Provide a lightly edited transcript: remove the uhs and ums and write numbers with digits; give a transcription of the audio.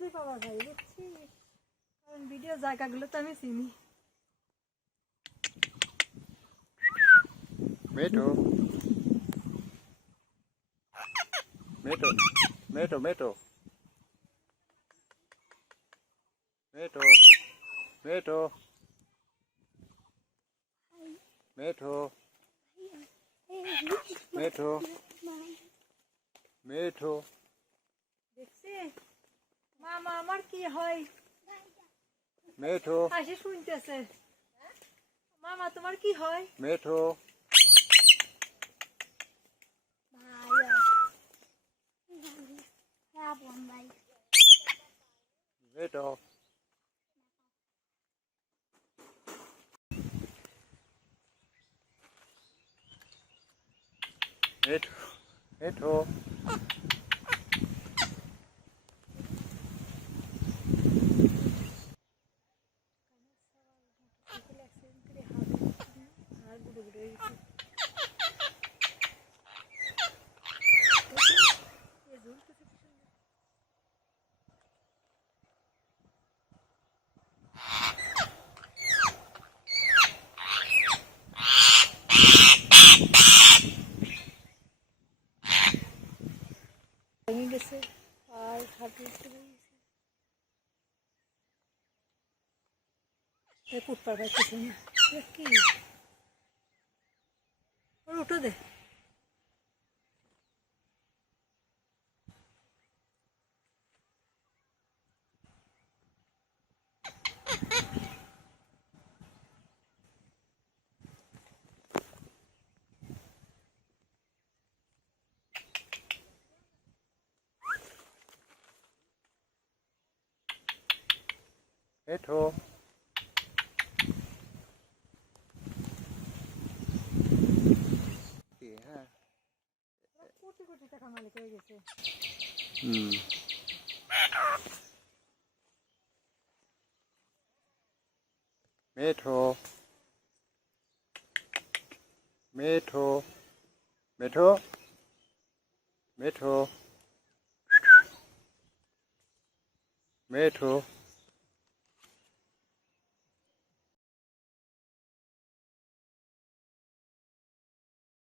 কিছুই পাওয়া যায় বুঝছি, কারণ ভিডিও জায়গাগুলো তো আমি চিনি। মেটো মেটো মেটো মেটো মেটো মেটো মেটো মেটো মেটো দেখছি মামা আমার কি হয়, মেটো হাসি শুনতেছে। মামা তোমার কি হয়? মেটো মেটো মেটো মেটো ভেঙে গেছে আর হাঁটু কুটপার পাইতেছে না কি, উঠো দে। মেটো হ্যাঁ কোটি কোটি টাকা মালিক হয়ে গেছে। মেঠো মেঠো মেঠো মেঠো মেঠো